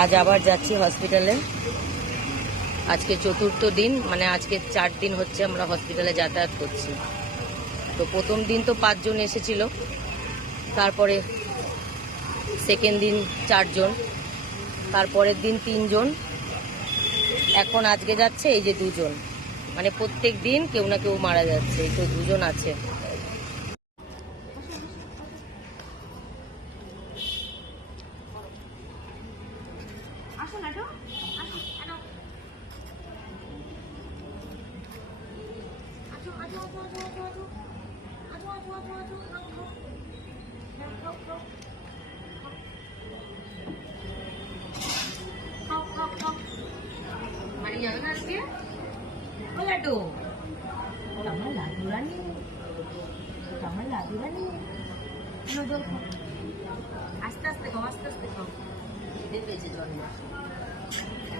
আজ আবার যাচ্ছি হসপিটালে। আজকে চতুর্থ দিন, মানে আজকে 4 দিন হচ্ছে আমরা হসপিটালে যাতায়াত করছি। তো প্রথম দিন তো 5 জন এসেছিল, তারপরে সেকেন্ড দিন 4 জন, তারপরের দিন 3 জন, এখন আজকে যাচ্ছে এই যে 2 জন। মানে প্রত্যেক দিন কেউ না কেউ মারা যাচ্ছে, এই তো 2 জন আছে। বাড়ি যাবে না আজকে? ও লাড্ডু, আমার লাড্ডু রানী, আমার লাড্ডু রানী, আস্তে আস্তে খাও, আস্তে আস্তে খাও, খিদে পেয়েছে জল।